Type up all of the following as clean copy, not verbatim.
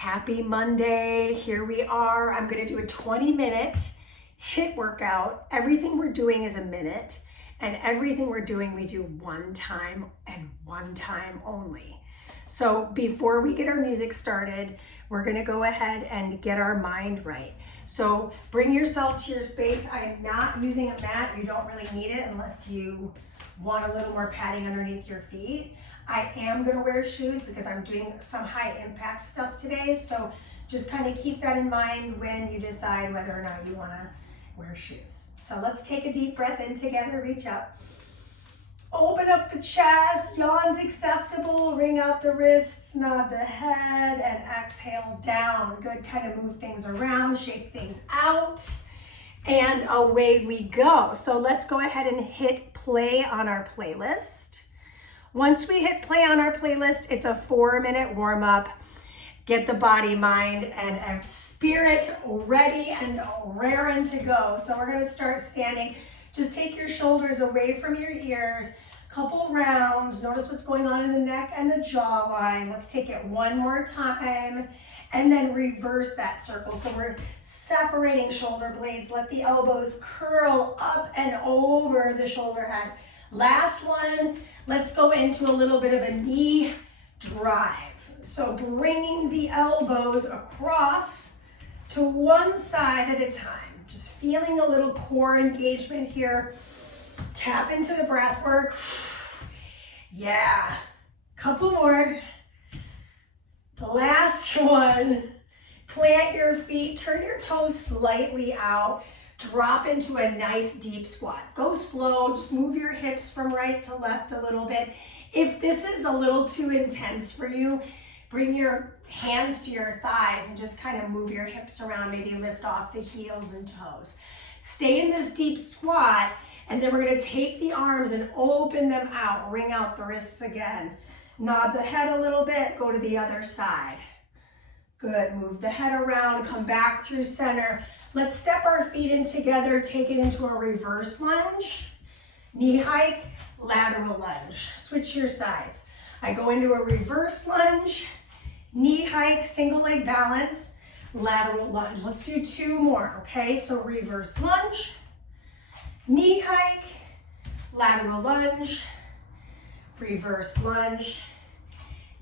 Happy Monday. Here we are. I'm going to do a 20-minute HIIT workout. Everything we're doing is a minute, and everything we're doing we do one time and one time only. So before we get our music started, we're going to go ahead and get our mind right. So bring yourself to your space. I am not using a mat. You don't really need it unless you want a little more padding underneath your feet. I am going to wear shoes because I'm doing some high impact stuff today. So just kind of keep that in mind when you decide whether or not you want to wear shoes. So let's take a deep breath in together. Reach up. Open up the chest. Yawn's acceptable. Wring out the wrists. Nod the head and exhale down. Good. Kind of move things around. Shake things out. And away we go. So let's go ahead and hit play on our playlist. Once we hit play on our playlist, it's a 4-minute warm-up. Get the body, mind, and spirit ready and raring to go. So we're going to start standing. Just take your shoulders away from your ears. Couple rounds. Notice what's going on in the neck and the jawline. Let's take it one more time. And then reverse that circle. So we're separating shoulder blades. Let the elbows curl up and over the shoulder head. Last one, let's go into a little bit of a knee drive. So bringing the elbows across to one side at a time. Just feeling a little core engagement here. Tap into the breath work. Yeah, couple more. Last one. Plant your feet, turn your toes slightly out. Drop into a nice deep squat. Go slow, just move your hips from right to left a little bit. If this is a little too intense for you, bring your hands to your thighs and just kind of move your hips around, maybe lift off the heels and toes. Stay in this deep squat, and then we're gonna take the arms and open them out, wring out the wrists again. Nod the head a little bit, go to the other side. Good, move the head around, come back through center. Let's step our feet in together, take it into a reverse lunge, knee hike, lateral lunge. Switch your sides. I go into a reverse lunge, knee hike, single leg balance, lateral lunge. Let's do 2 more, okay? So reverse lunge, knee hike, lateral lunge, reverse lunge,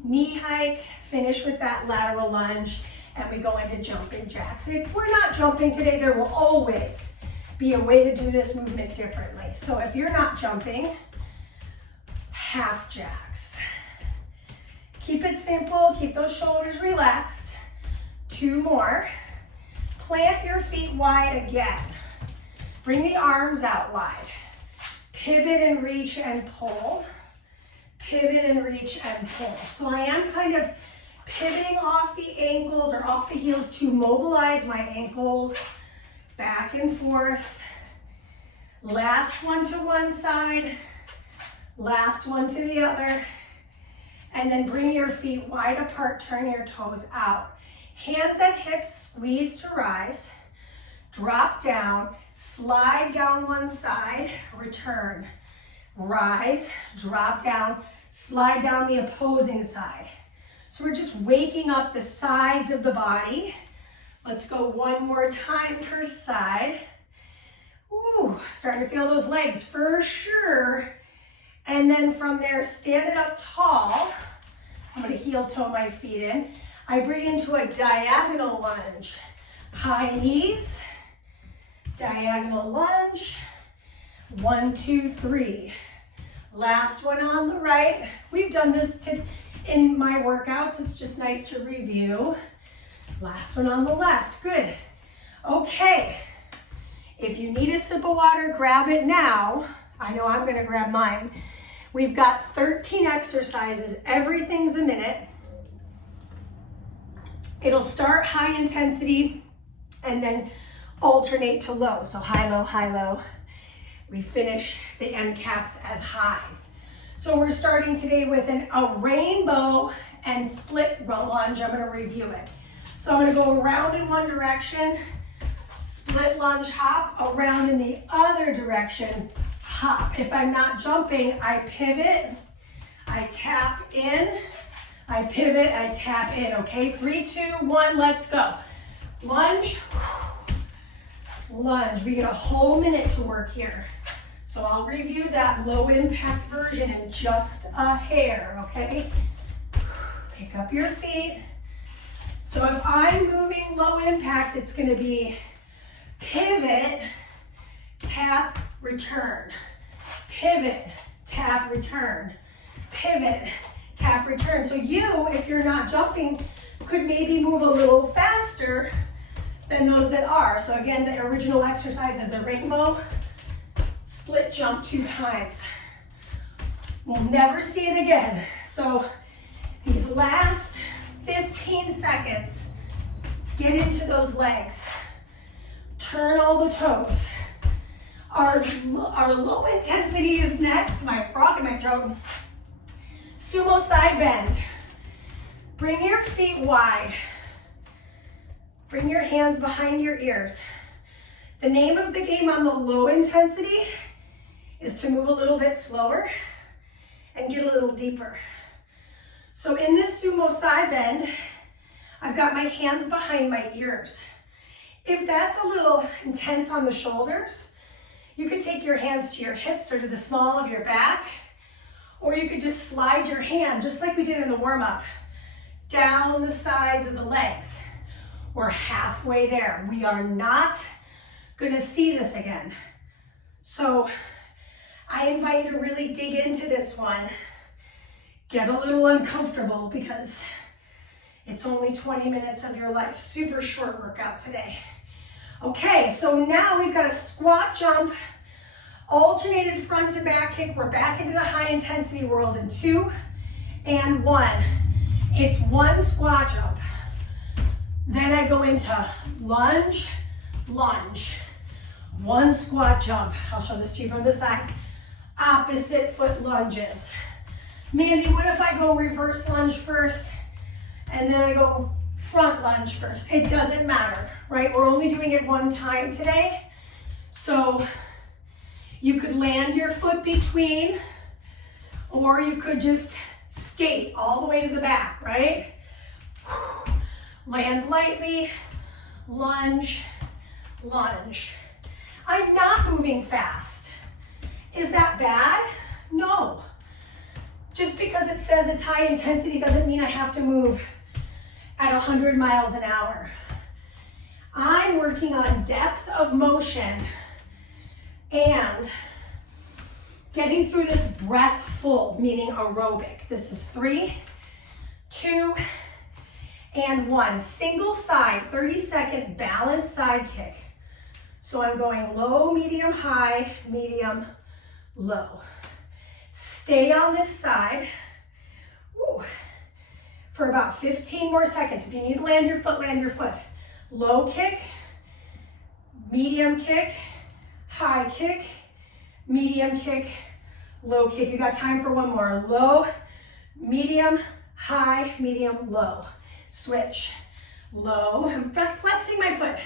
knee hike, finish with that lateral lunge. And we go into jumping jacks. If we're not jumping today, there will always be a way to do this movement differently. So if you're not jumping, half jacks. Keep it simple, keep those shoulders relaxed. 2 more. Plant your feet wide again. Bring the arms out wide. Pivot and reach and pull. Pivot and reach and pull. So I am kind of pivoting off the ankles or off the heels to mobilize my ankles back and forth. Last one to one side, last one to the other. And then bring your feet wide apart, turn your toes out. Hands at hips, squeeze to rise. Drop down, slide down one side, return. Rise, drop down, slide down the opposing side. So we're just waking up the sides of the body. Let's go one more time per side. Ooh, starting to feel those legs for sure. And then from there, stand it up tall. I'm gonna heel toe my feet in. I bring into a diagonal lunge. High knees, diagonal lunge. 1, 2, 3. Last one on the right. We've done this in my workouts. It's just nice to review. Last one on the left. Good. Okay. If you need a sip of water, grab it now. I know I'm going to grab mine. We've got 13 exercises. Everything's a minute. It'll start high intensity and then alternate to low. So high, low, high, low. We finish the end caps as highs. So we're starting today with a rainbow and split lunge. I'm gonna review it. So I'm gonna go around in one direction, split lunge hop, around in the other direction, hop. If I'm not jumping, I pivot, I tap in, I pivot, I tap in, okay? 3, 2, 1, let's go. Lunge, lunge. We get a whole minute to work here. So I'll review that low impact version in just a hair, okay? Pick up your feet. So if I'm moving low impact, it's gonna be pivot, tap, return. Pivot, tap, return. Pivot, tap, return. So you, if you're not jumping, could maybe move a little faster than those that are. So again, the original exercise is the rainbow split jump 2 times. We'll never see it again. So these last 15 seconds, get into those legs. Turn all the toes. Our low intensity is next. My frog in my throat. Sumo side bend. Bring your feet wide. Bring your hands behind your ears. The name of the game on the low intensity is to move a little bit slower and get a little deeper. So in this sumo side bend, I've got my hands behind my ears. If that's a little intense on the shoulders, you could take your hands to your hips or to the small of your back, or you could just slide your hand, just like we did in the warm-up, down the sides of the legs. We're halfway there. We are not gonna see this again. So I invite you to really dig into this one. Get a little uncomfortable because it's only 20 minutes of your life. Super short workout today. Okay, so now we've got a squat jump, alternated front to back kick. We're back into the high intensity world in 2 and 1. It's 1 squat jump. Then I go into lunge, lunge. 1 squat jump. I'll show this to you from the side. Opposite foot lunges. Mandy, what if I go reverse lunge first and then I go front lunge first? It doesn't matter, right? We're only doing it 1 time today. So you could land your foot between, or you could just skate all the way to the back, right? Land lightly, lunge, lunge. I'm not moving fast. Is that bad? No. Just because it says it's high intensity doesn't mean I have to move at 100 miles an hour. I'm working on depth of motion and getting through this breathful, meaning aerobic. This is 3, 2, and 1. Single side, 30-second balanced side kick. So I'm going low, medium, high, medium, low. Stay on this side for about 15 more seconds. If you need to land your foot, land your foot. Low kick, medium kick, high kick, medium kick, low kick. You got time for 1 more. Low, medium, high, medium, low. Switch. Low, I'm flexing my foot.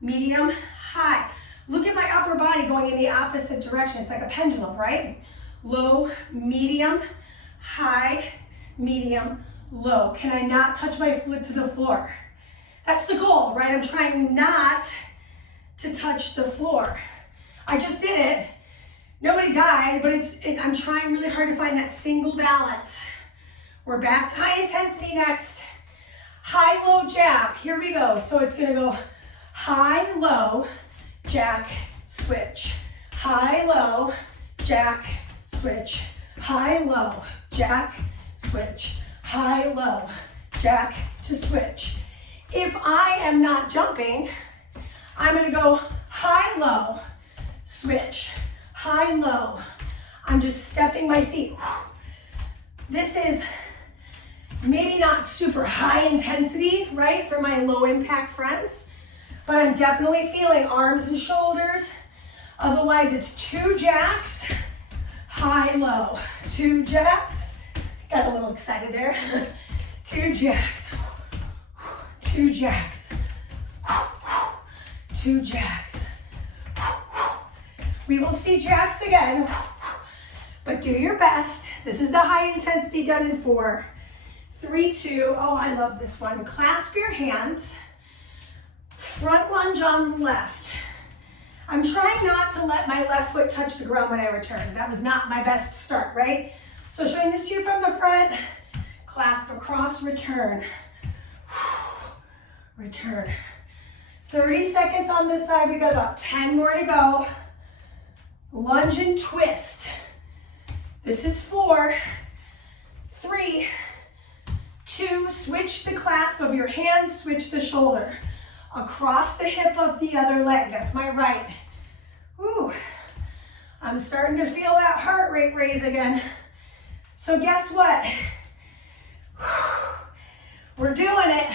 Medium, high. Look at my upper body going in the opposite direction. It's like a pendulum, right? Low, medium, high, medium, low. Can I not touch my foot to the floor? That's the goal, right? I'm trying not to touch the floor. I just did it. Nobody died, but I'm trying really hard to find that single balance. We're back to high intensity next. High, low, jab. Here we go. So it's gonna go high, low, jack, switch. High, low, jack, switch. High, low, jack, switch. High, low, jack to switch. If I am not jumping, I'm gonna go high, low, switch. High, low. I'm just stepping my feet. This is maybe not super high intensity, right, for my low impact friends, but I'm definitely feeling arms and shoulders. Otherwise, it's 2 jacks, high, low. 2 jacks. Got a little excited there. 2 jacks. 2 jacks. 2 jacks. We will see jacks again, but do your best. This is the high intensity done in 4, 3, 2, oh, I love this one. Clasp your hands, front lunge on left. I'm trying not to let my left foot touch the ground when I return. That was not my best start, right? So showing this to you from the front, clasp across, return. Return. 30 seconds on this side, we got about 10 more to go. Lunge and twist. This is 4, 3, 2, switch the clasp of your hands, switch the shoulder. Across the hip of the other leg, that's my right. Ooh, I'm starting to feel that heart rate raise again. So guess what? We're doing it.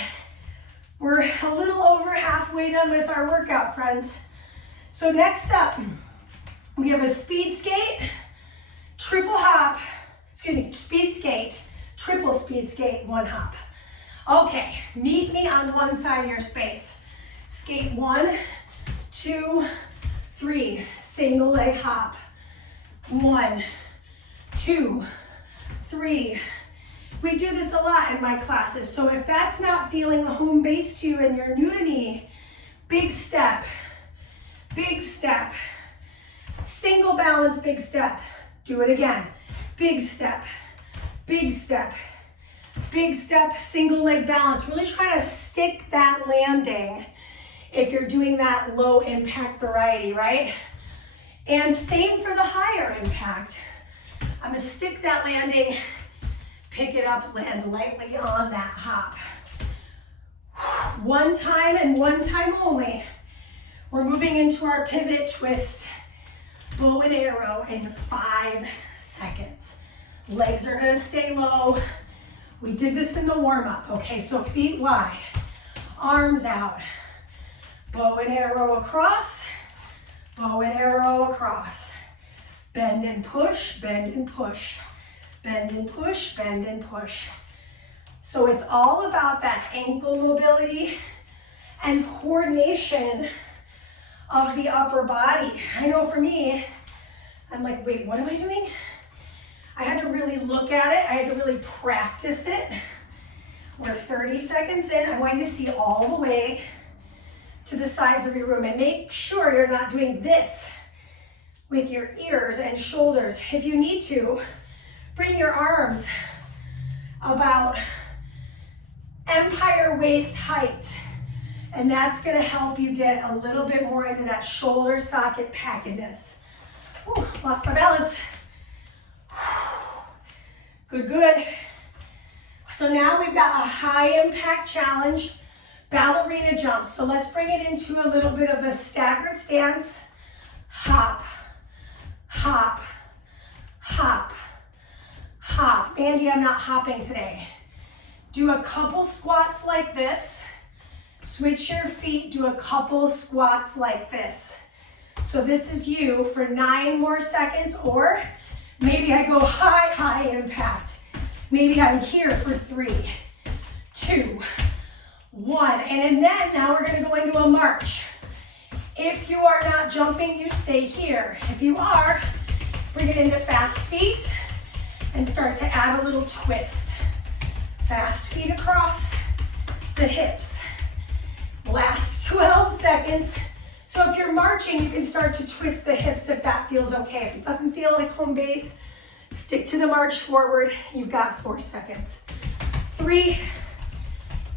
We're a little over halfway done with our workout, friends. So next up, we have a speed skate, triple hop, speed skate, triple speed skate, 1 hop. Okay, meet me on one side of your space. Skate 1, 2, 3, single leg hop. 1, 2, 3. We do this a lot in my classes, so if that's not feeling the home base to you and you're new to me, big step, single balance, big step. Do it again. Big step, big step, big step, single leg balance. Really try to stick that landing if you're doing that low impact variety, right? And same for the higher impact. I'm gonna stick that landing, pick it up, land lightly on that hop. One time and one time only. We're moving into our pivot twist, bow and arrow in 5 seconds. Legs are gonna stay low. We did this in the warm-up, okay? So feet wide, arms out, bow and arrow across, bow and arrow across. Bend and push, bend and push. Bend and push, bend and push. So it's all about that ankle mobility and coordination of the upper body. I know for me, I'm like, wait, what am I doing? I had to really look at it. I had to really practice it. We're 30 seconds in. I want you to see all the way to the sides of your room and make sure you're not doing this with your ears and shoulders. If you need to, bring your arms about empire waist height, and that's gonna help you get a little bit more into that shoulder socket packedness. Ooh, lost my balance. Good, good. So now we've got a high impact challenge, ballerina jump. So let's bring it into a little bit of a staggered stance. Hop, hop, hop, hop. Mandy, I'm not hopping today. Do a couple squats like this. Switch your feet, do a couple squats like this. So this is you for 9 more seconds, or maybe I go high, high impact. Maybe I'm here for 3, 2, 1. And then now we're gonna go into a march. If you are not jumping, you stay here. If you are, bring it into fast feet and start to add a little twist. Fast feet across the hips. Last 12 seconds. So if you're marching, you can start to twist the hips if that feels okay. If it doesn't feel like home base, stick to the march forward. You've got 4 seconds. 3,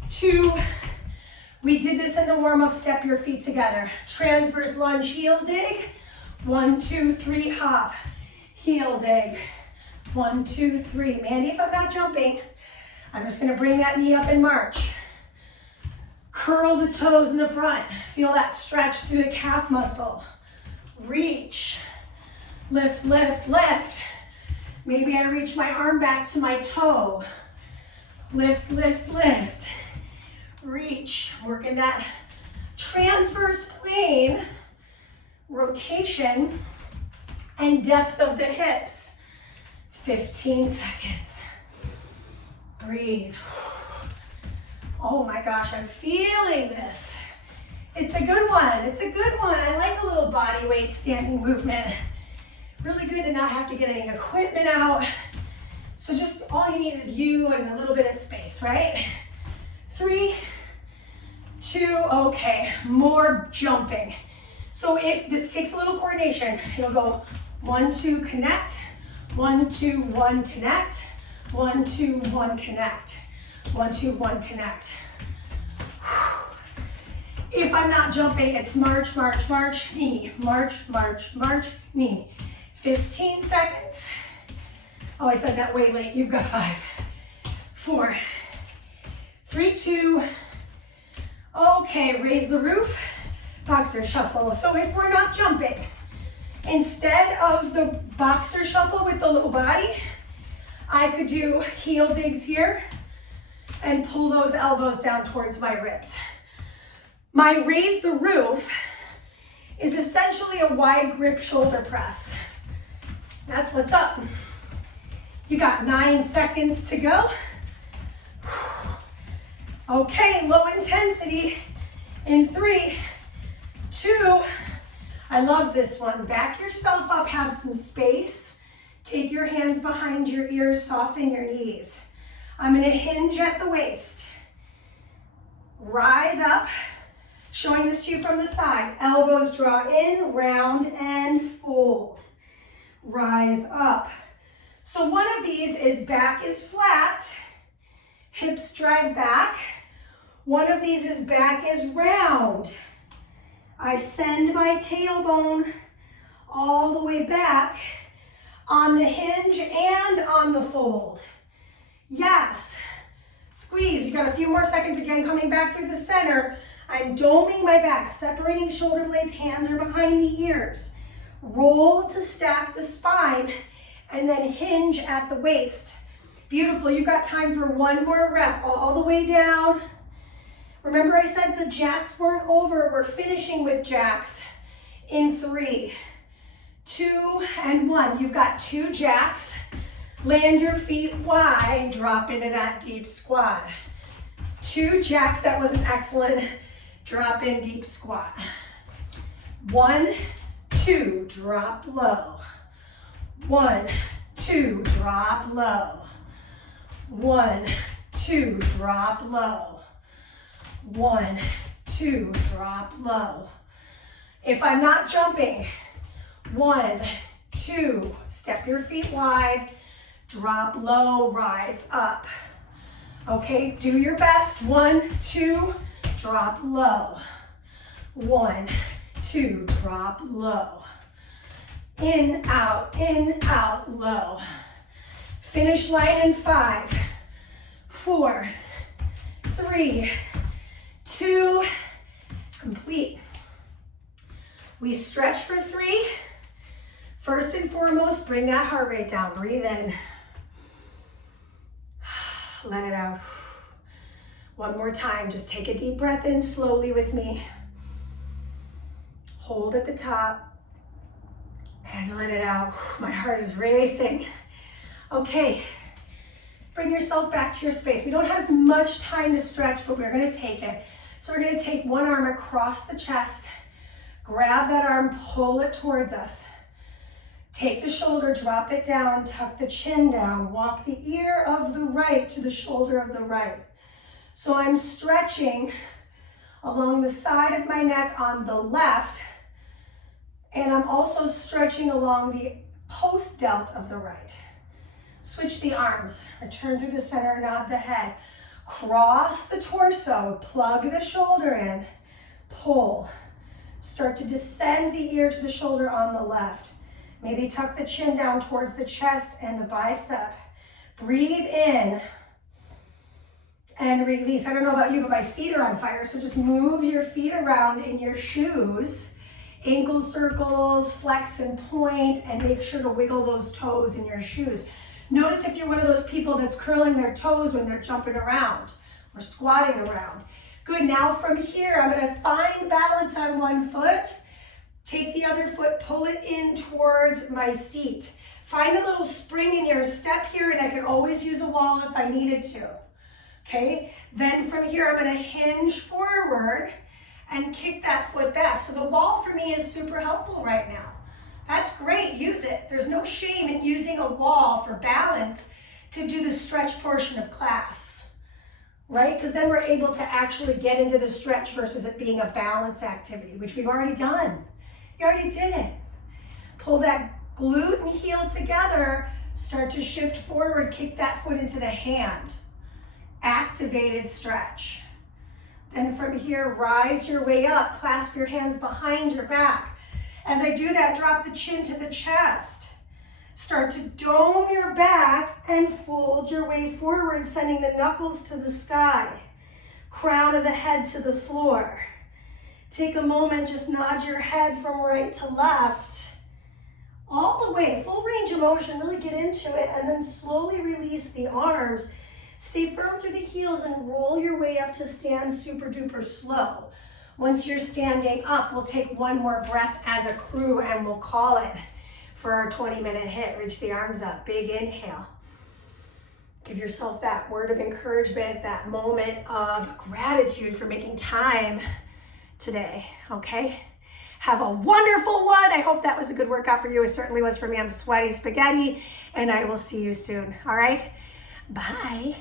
2, we did this in the warm-up, step your feet together. Transverse lunge, heel dig. 1, 2, 3, hop. Heel dig. 1, 2, 3. Mandy, if I'm not jumping, I'm just gonna bring that knee up and march. Curl the toes in the front. Feel that stretch through the calf muscle. Reach. Lift, lift, lift. Maybe I reach my arm back to my toe. Lift, lift, lift. Reach. Working that transverse plane, rotation, and depth of the hips. 15 seconds. Breathe. Oh my gosh, I'm feeling this. It's a good one, it's a good one. I like a little body weight standing movement. Really good to not have to get any equipment out. So just all you need is you and a little bit of space, right? 3, 2, okay, more jumping. So if this takes a little coordination, you'll go 1, 2, connect, 1, 2, 1, connect, 1, 2, 1, connect, 1, 2, 1, connect. If I'm not jumping, it's march, march, march, knee, march, march, march, knee. 15 seconds. Oh, I said that way late. You've got 5, 4, 3, 2. Okay, raise the roof, boxer shuffle. So if we're not jumping, instead of the boxer shuffle with the low body, I could do heel digs here and pull those elbows down towards my ribs. My raise the roof is essentially a wide grip shoulder press. That's what's up. You got 9 seconds to go. Okay, low intensity in 3, 2. I love this one. Back yourself up, have some space. Take your hands behind your ears, soften your knees. I'm gonna hinge at the waist. Rise up, showing this to you from the side. Elbows draw in, round and fold. Rise up. So one of these is back is flat, hips drive back. One of these is back is round. I send my tailbone all the way back on the hinge and on the fold. Yes. Squeeze. You got a few more seconds again, coming back through the center. I'm doming my back, separating shoulder blades, hands are behind the ears. Roll to stack the spine and then hinge at the waist. Beautiful. You've got time for one more rep, all the way down. Remember I said the jacks weren't over. We're finishing with jacks in 3, 2, and 1. You've got 2 jacks. Land your feet wide, drop into that deep squat. 2 jacks, that was an excellent drop in deep squat. 1, 2, drop low. 1, 2, drop low. 1, 2, drop low. 1, 2, drop low. If I'm not jumping, 1, 2, step your feet wide, drop low, rise up. Okay, do your best. 1, 2, drop low. 1, 2, drop low. In, out, low. Finish line in 5, 4, 3, 2, complete. We stretch for 3. First and foremost, bring that heart rate down. Breathe in. Let it out. One more time. Just take a deep breath in slowly with me. Hold at the top and let it out. My heart is racing. Okay. Bring yourself back to your space. We don't have much time to stretch, but we're going to take it. So we're going to take one arm across the chest. Grab that arm, pull it towards us. Take the shoulder, drop it down, tuck the chin down, walk the ear of the right to the shoulder of the right. So I'm stretching along the side of my neck on the left, and I'm also stretching along the post delt of the right. Switch the arms, return through the center, nod the head. Cross the torso, plug the shoulder in, pull. Start to descend the ear to the shoulder on the left. Maybe tuck the chin down towards the chest and the bicep. Breathe in and release. I don't know about you, but my feet are on fire, so just move your feet around in your shoes. Ankle circles, flex and point, and make sure to wiggle those toes in your shoes. Notice if you're one of those people that's curling their toes when they're jumping around or squatting around. Good, now from here, I'm gonna find balance on one foot. Take the other foot, pull it in towards my seat. Find a little spring in your step here, and I can always use a wall if I needed to. Okay, then from here, I'm gonna hinge forward and kick that foot back. So the wall for me is super helpful right now. That's great, use it. There's no shame in using a wall for balance to do the stretch portion of class, right? Because then we're able to actually get into the stretch versus it being a balance activity, which we've already done. You already did it. Pull that glute and heel together, start to shift forward, kick that foot into the hand. Activated stretch. Then from here, rise your way up, clasp your hands behind your back. As I do that, drop the chin to the chest. Start to dome your back and fold your way forward, sending the knuckles to the sky. Crown of the head to the floor. Take a moment, just nod your head from right to left. All the way, full range of motion, really get into it, and then slowly release the arms. Stay firm through the heels and roll your way up to stand super duper slow. Once you're standing up, we'll take one more breath as a crew and we'll call it for our 20-minute HIIT. Reach the arms up, big inhale. Give yourself that word of encouragement, that moment of gratitude for making time today, okay? Have a wonderful one. I hope that was a good workout for you. It certainly was for me. I'm sweaty spaghetti, and I will see you soon, all right? Bye.